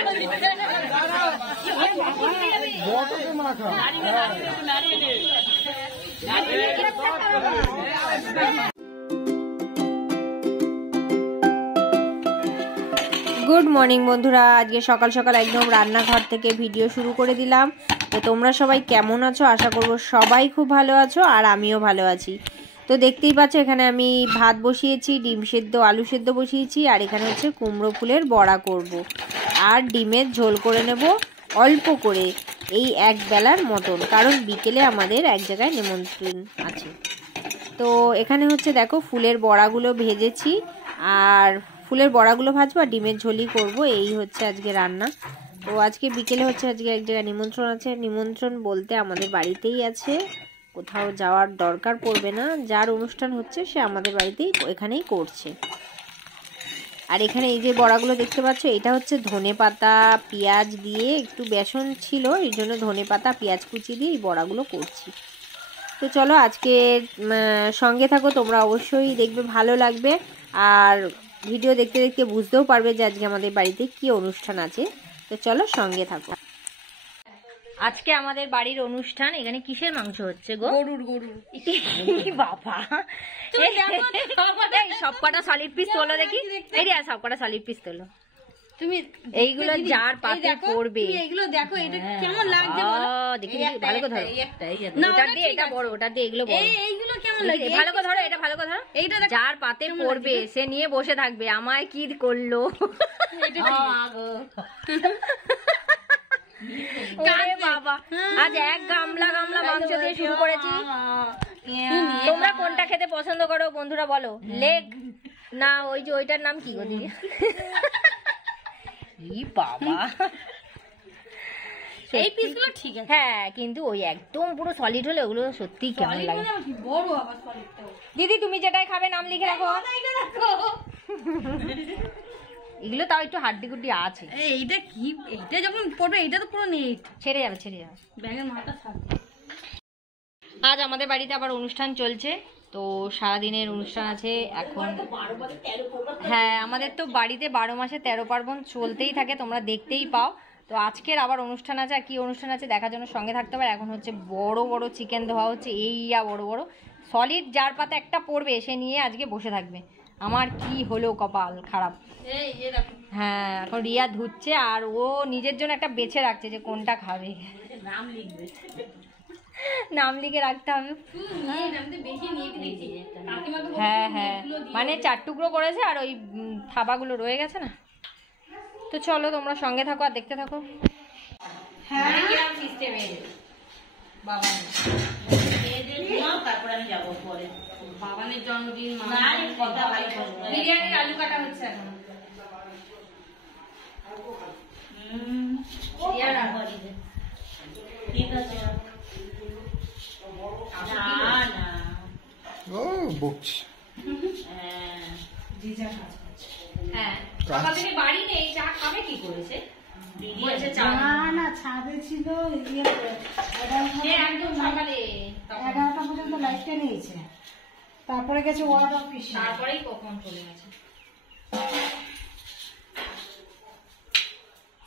Good morning বন্ধুরা, আজকে সকাল সকাল একদম রান্নাঘর থেকে ভিডিও শুরু করে দিলাম। তো তোমরা সবাই কেমন আছো? আশা করবো সবাই খুব ভালো আছো, আর আমিও ভালো আছি। তো দেখতেই পাচ্ছ এখানে আমি ভাত বসিয়েছি, ডিম সেদ্ধ আলু সেদ্ধ বসিয়েছি, আর এখানে হচ্ছে কুমড়ো ফুলের বড়া করব। আর ডিমের ঝোল করে নেব অল্প করে, এই এক বেলার মতন, কারণ বিকেলে আমাদের এক জায়গায় নিমন্ত্রণ আছে। তো এখানে হচ্ছে দেখো ফুলের বড়াগুলো ভেজেছি, আর ফুলের বড়াগুলো ভাজবো আর ডিমের ঝোলই করব। এই হচ্ছে আজকে রান্না। তো আজকে বিকেলে হচ্ছে আজকে এক জায়গায় নিমন্ত্রণ আছে। নিমন্ত্রণ বলতে আমাদের বাড়িতেই আছে, কোথাও যাওয়ার দরকার পড়বে না। যার অনুষ্ঠান হচ্ছে সে আমাদের বাড়িতেই এখানেই করছে। আর এখানে এই যে বড়াগুলো দেখতে পাচ্ছ, এটা হচ্ছে ধনেপাতা পেঁয়াজ দিয়ে, একটু বেসন ছিল এই জন্য ধনেপাতা পেঁয়াজ কুচি দিয়ে এই বড়াগুলো করছি। তো চলো আজকে সঙ্গে থাকো, তোমরা অবশ্যই দেখবে, ভালো লাগবে। আর ভিডিও দেখতে দেখতে বুঝতেও পারবে যে আজকে আমাদের বাড়িতে কি অনুষ্ঠান আছে। তো চলো সঙ্গে থাকো। আজকে আমাদের বাড়ির অনুষ্ঠান। এখানে কিসের মাংস হচ্ছে গো? গরুর। বাবা, সব কটা সলিড পিস তোলো দেখি। এই রে, সব কটা সলিড পিস তোলো। তুমি এইগুলো যার পাতে পড়বে, এইগুলো দেখো এটা কেমন লাগছে দেখি, ভালো করে ধরো। ওটা দিয়ে এটা বড়, ওটা দিয়ে এগুলো বড়। এইগুলো কেমন লাগে? ভালো করে ধরো, এটা ভালো করে ধরো। এইটা যার পাতে পড়বে সে নিয়ে বসে থাকবে। আমায় কি করলো? বাবা, আজ এক গামলা মাংস দিয়ে শুরু করেছি। তোমরা কোনটা খেতে পছন্দ করো বন্ধুরা বলো? লেগ না ওই যে ওইটার নাম কি গো দিদি? বাবা, এই পিসগুলো ঠিক আছে। হ্যাঁ, কিন্তু ওই একদম পুরো সলিড হলে ওগুলো সত্যি কেমন লাগে। বড় আবার সলিডটা। দিদি তুমি যেটাই খাবে নাম লিখে রাখো। এগুলো তাও একটু হাড্ডি গুড্ডি আছে। এইটা কি? এইটা যখন পড়বে এটা তো পুরো নেট ছেড়ে যাবে। ব্যাঙের মাথা ছাড়বে। আজ আমাদের বাড়িতে আবার অনুষ্ঠান চলছে, তো সারাদিনের অনুষ্ঠান আছে এখন। হ্যাঁ, আমাদের তো বাড়িতে 12 মাসে 13 পার্বণ চলতেই থাকে, তোমরা দেখতেই পাও। তো আজকের আবার অনুষ্ঠান আছে, আর কি অনুষ্ঠান আছে দেখার জন্য সঙ্গে থাকতে পারে। এখন হচ্ছে বড় বড় চিকেন ধোয়া হচ্ছে, এইয়া বড় বড় সলিড, যার পাতে একটা পড়বে সে নিয়ে আজকে বসে থাকবে। আমার কি হলো, কপাল খারাপ। হ্যাঁ, এখন রিয়া ধুচ্ছে, আর ও নিজের জন্য একটা বেছে রাখছে যে কোনটা খাবে। নাম লিখবে, নাম লিখে রাখতে হবে। হ্যাঁ, মানে 4 টুকরো করেছে, আর ওই থাবাগুলো রয়ে গেছে না। তো চলো তোমরা সঙ্গে থাকো আর দেখতে থাকো। বাবানের জন্মদিন, বিরিয়ানির আলু কাটা হচ্ছে এখন। ঠিক আছে, হ্যাঁ, সকাল থেকে বাড়ি নেই, চা খাবে কি করেছে? না, ছাদে ছিল, একদম সকালে 11টা পর্যন্ত লাইটটা নিয়েছে, তারপরে গেছে ওয়ার্ড অফিস, তারপরেই কখন চলে গেছে।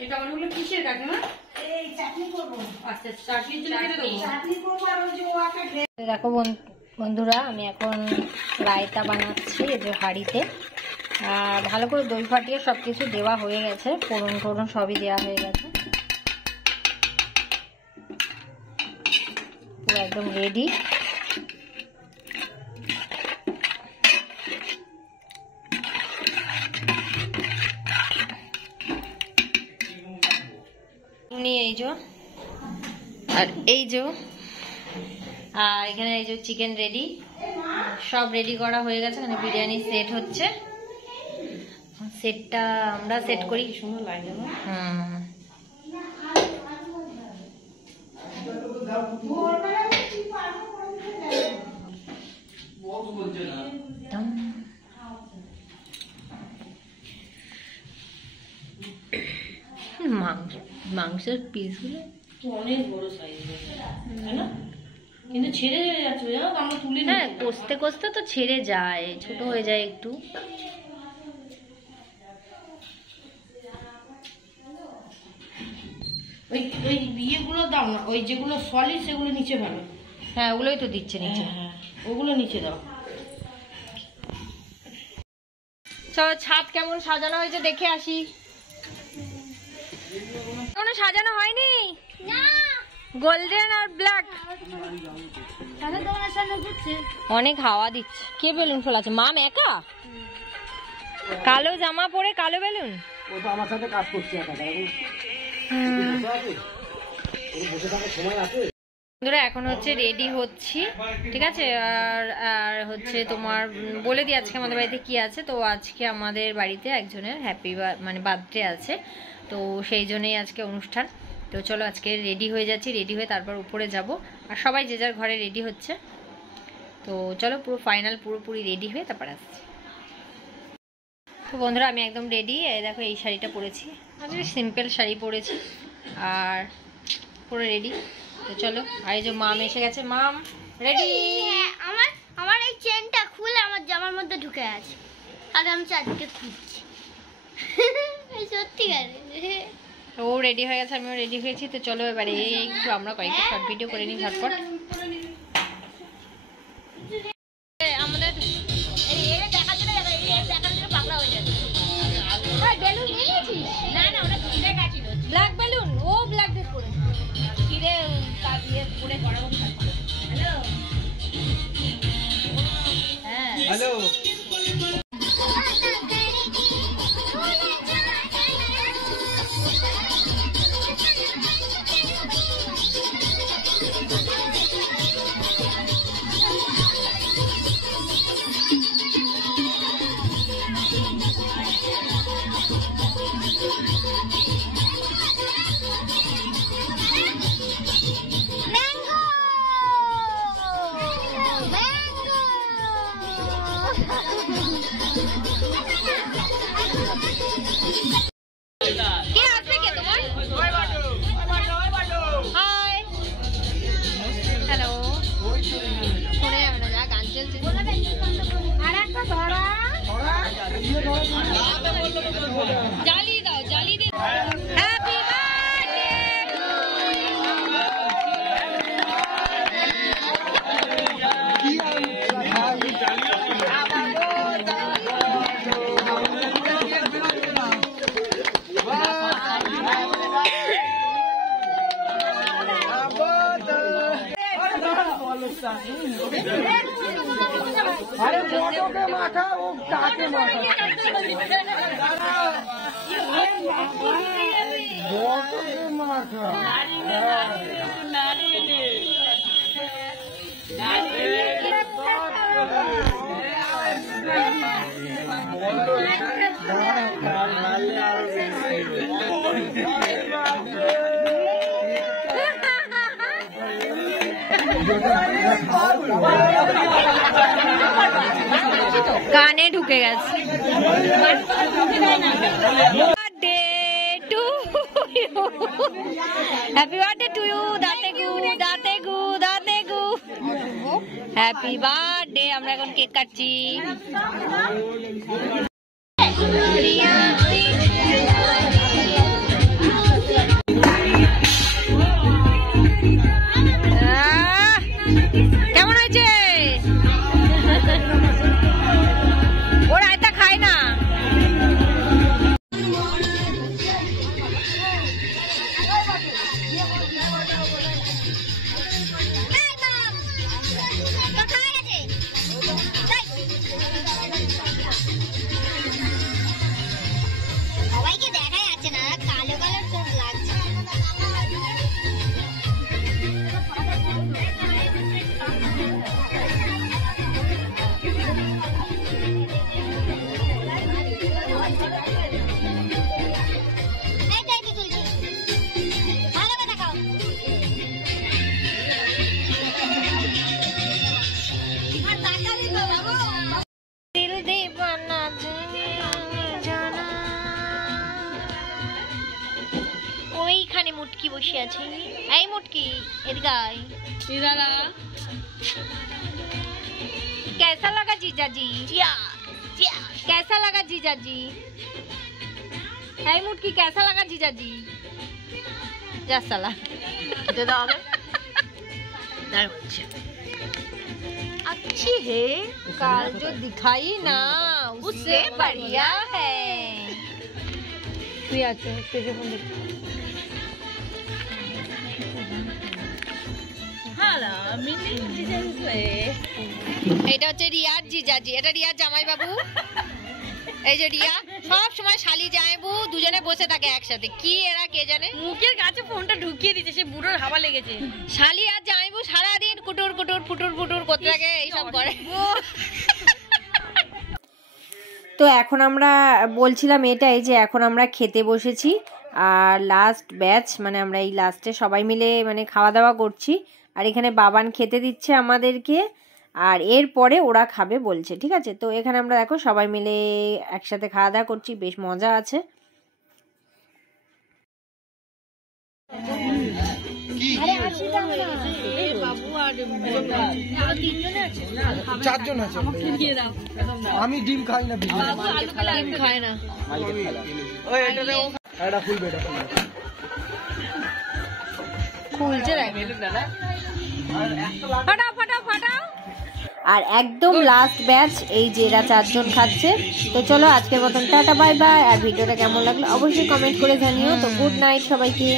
এই কাপড়গুলো কিসের কাকিমা? এই চাটনি করবো। আচ্ছা, চাটনির জন্য কেটে দেবো। চাটনি করবো, আর ওই যে ওয়াটা। দেখো বন্ধুরা, আমি এখন রায়তা বানাচ্ছি এই যে হাঁড়িতে। আর ভালো করে দই ফাটিয়ে সবকিছু দেওয়া হয়ে গেছে, ফোড়ন সবই দেওয়া হয়ে গেছে, পুরো একদম রেডি। এই যে, আর এই যে, আর এখানে এই যে চিকেন রেডি, সব রেডি করা হয়ে গেছে। এখানে বিরিয়ানি সেট হচ্ছে, সেটটা আমরা সেট করি, সুন্দর লাগে। মাংসের পিসগুলো অনেক বড় সাইজ, তাই না? কিন্তু ছেড়ে যাচ্ছে, আমরা তুলে, হ্যাঁ, কষতে কষতে তো ছেড়ে যায়, ছোট হয়ে যায় একটু। ওই ইয়েগুলো দাও না, ওই যেগুলো সলিড সেগুলো নিচে ভালো। হ্যাঁ ওগুলোই তো দিচ্ছে নিচে। হ্যাঁ ওগুলো নিচে দাও। চলো ছাদ কেমন সাজানো হয়েছে দেখে আসি। কোনো সাজানো হয়নি না, গোল্ডেন আর ব্ল্যাক। অনেক হাওয়া দিচ্ছে। কে বেলুন ফোলাচ্ছে? মাম একা? কালো জামা পরে কালো বেলুন? ও তো আমার সাথে কাজ করছে একা। বন্ধুরা এখন হচ্ছে রেডি হচ্ছি, ঠিক আছে। আর হচ্ছে তোমার বলে দিই আজকে আমাদের বাড়িতে কি আছে। তো আজকে আমাদের বাড়িতে একজনের মানে বার্থডে আছে, তো সেই জন্যই আজকে অনুষ্ঠান। তো চলো আজকে রেডি হয়ে যাচ্ছি, রেডি হয়ে তারপর উপরে যাব। আর সবাই যে যার ঘরে রেডি হচ্ছে। তো চলো পুরো ফাইনাল পুরোপুরি রেডি হয়ে তারপর আসছি। তো বন্ধুরা আমি একদম রেডি। দেখো এই শাড়িটা পরেছি, আমি সিম্পল শাড়ি পরেছি আর পুরো রেডি। তো চলো, আর এই যে মাম এসে গেছে। মাম রেডি? আমার এই চেনটা খুলে আমার জামার মধ্যে ঢুকে আছে, আর আমি চারদিকে খুঁজছি। সত্যি করে ও রেডি হয়ে গেছে, আমিও রেডি হয়েছি। তো চলো এবারে একটু আমরা কয়েকটা শর্ট ভিডিও করে নিই ঝটপট। আমাদের ব্ল্যাক বেলুন, ও ব্ল্যাক ড্রেস পরে কিরে তার দিয়ে পরে করা হচ্ছে। হ্যাঁ হ্যালো জ্বালিয়ে দাও, জ্বালিয়ে দিও। হ্যাপি अरे मोटो के माथा वो काके माथा मोटो के माथा কানে ঢুকে গেছে। Happy birthday to you. দাঁতে গু দাঁতে গু দাঁতে গু। Happy birthday. আমরা এখন কেক কাটছি। কেমন হয়েছে? ওর আয়তা খায় না। সবাইকে দেখা যাচ্ছে না, কালো কালো চোখ লাগছে। ওইখানে মুটকি বসে আছে। এই মুটকি এদিকে আয়। कैसा लगा जीजा जी? कैसा लगा जीजा जी? है मुटकी कैसा लगा जीजा जी? যা সালা अच्छी है काल जो दिखाई ना उससे बढ़िया है এটা হচ্ছে রিয়ার জিজাজি, এটা রিয়ার জামাই বাবু। এই যে রিয়া সব সময় শালি জামাইবু দুজনে বসে থাকে একসাথে, কি এরা কে জানে। মুখের কাছে ফোনটা ঢুকিয়ে দিচ্ছে, সে বুড়োর হাওয়া লেগেছে। শালি আর জামাইবু সারাদিন কুটুর কুটুর ফুটুর ফুটুর করতে থাকে, এইসব করে। তো এখন আমরা বলছিলাম এটাই যে এখন আমরা খেতে বসেছি, আর লাস্ট ব্যাচ মানে আমরা এই লাস্টে সবাই মিলে মানে খাওয়া দাওয়া করছি। আর এখানে বাবান খেতে দিচ্ছে আমাদেরকে, আর এরপরে ওরা খাবে বলছে, ঠিক আছে। তো এখানে আমরা দেখো সবাই মিলে একসাথে খাওয়া দাওয়া করছি, বেশ মজা আছে। চারজন আছে, আমি ডিম খাই না, ডিম খায় না। খুলছে আর একদম লাস্ট ব্যাচ এই যে এরা চারজন খাচ্ছে। তো চলো আজকের মতন টাটা বাই বাই। আর ভিডিওটা কেমন লাগলো অবশ্যই কমেন্ট করে জানিও। তো গুড নাইট সবাইকে।